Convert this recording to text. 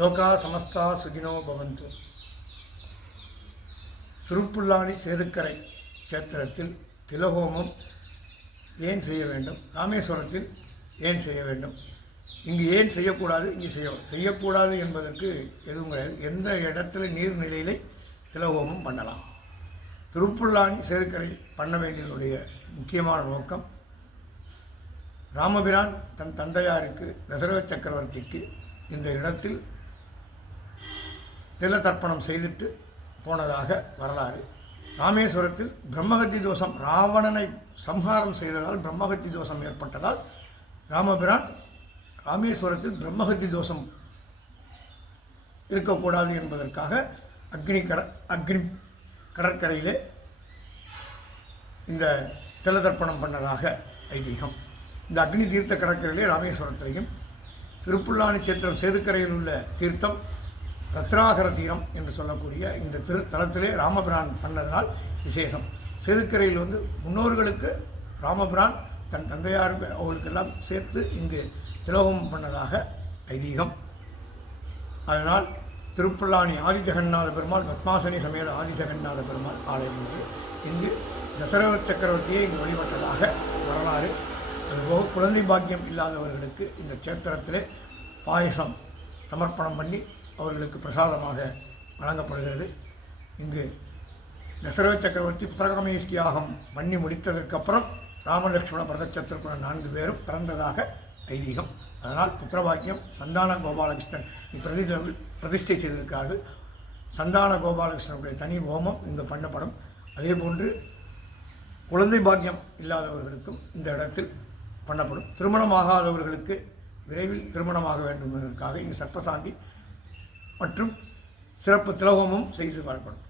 லோகா சமஸ்தா சுகினோ பவந்து. திருப்புல்லானி சேதுக்கரை கஷேத்திரத்தில் திலஹோமம் ஏன் செய்ய வேண்டும்? ராமேஸ்வரத்தில் ஏன் செய்ய வேண்டும்? இங்கு ஏன் செய்யக்கூடாது? இங்கே செய்யக்கூடாது என்பதற்கு எதுவும் கிடையாது. எந்த இடத்துல நீர்நிலையிலே திலஹோமம் பண்ணலாம். திருப்புல்லானி சேதுக்கரை பண்ண வேண்டியதுடைய முக்கியமான நோக்கம், ராமபிரான் தன் தந்தையாருக்கு தசரத சக்கரவர்த்திக்கு இந்த இடத்தில் தில தர்ப்பணம் செய்துட்டு போனதாக வரலாறு. ராமேஸ்வரத்தில் பிரம்மஹத்தி தோஷம், ராவணனை சம்ஹாரம் செய்ததால் பிரம்மஹத்தி தோஷம் ஏற்பட்டதால் ராமபிரான் ராமேஸ்வரத்தில் பிரம்மஹத்தி தோஷம் இருக்கக்கூடாது என்பதற்காக அக்னி கடற்கரையிலே இந்த தில தர்ப்பணம் பண்ணதாக ஐதீகம். இந்த அக்னி தீர்த்த கடற்கரையிலே ராமேஸ்வரத்திலையும் திருப்புல்லானி சேத்திரம் சேதுக்கரையில் உள்ள தீர்த்தம் ரத்னாகர தீரம் என்று சொல்லக்கூடிய இந்த தலத்திலே ராமபிரான் பண்ணதனால் விசேஷம். சேதுக்கரையில் முன்னோர்களுக்கு ராமபிரான் தன் தந்தையார் அவர்களுக்கெல்லாம் சேர்த்து இங்கு திலோகமம் பண்ணதாக ஐதீகம். அதனால் திருப்புல்லானி ஆதிஜகநாத பெருமாள் பத்மாசனி சமேத ஆதிஜகநாத பெருமாள் ஆலயம் இங்கு தசரத சக்கரவர்த்தியை இங்கு வழிபட்டதாக வரலாறு. அதுபோக குழந்தை பாக்கியம் இல்லாதவர்களுக்கு இந்த கஷேத்திரத்திலே பாயசம் சமர்ப்பணம் பண்ணி அவர்களுக்கு பிரசாதமாக வழங்கப்படுகிறது. இங்கு தசரத சக்கரவர்த்தி புத்திரகாமேஷ்டியாகம் பண்ணி முடித்ததற்கப்புறம் ராமலட்சுமண பரதச்சத்திரக்குள்ள 4 பேரும் பிறந்ததாக ஐதீகம். அதனால் புத்திரபாக்கியம் சந்தான கோபாலகிருஷ்ணன் பிரதிஷ்டை செய்திருக்கிறார்கள். சந்தான கோபாலகிருஷ்ணனுடைய தனி ஹோமம் இங்கு பண்ணப்படும். அதேபோன்று குழந்தை பாக்கியம் இல்லாதவர்களுக்கும் இந்த இடத்தில் பண்ணப்படும். திருமணமாகாதவர்களுக்கு விரைவில் திருமணமாக வேண்டும் என்பதற்காக இங்கு சர்ப்பசாந்தி மற்றும் சிறப்பு திலோகமும் செய்து வரப்படும்.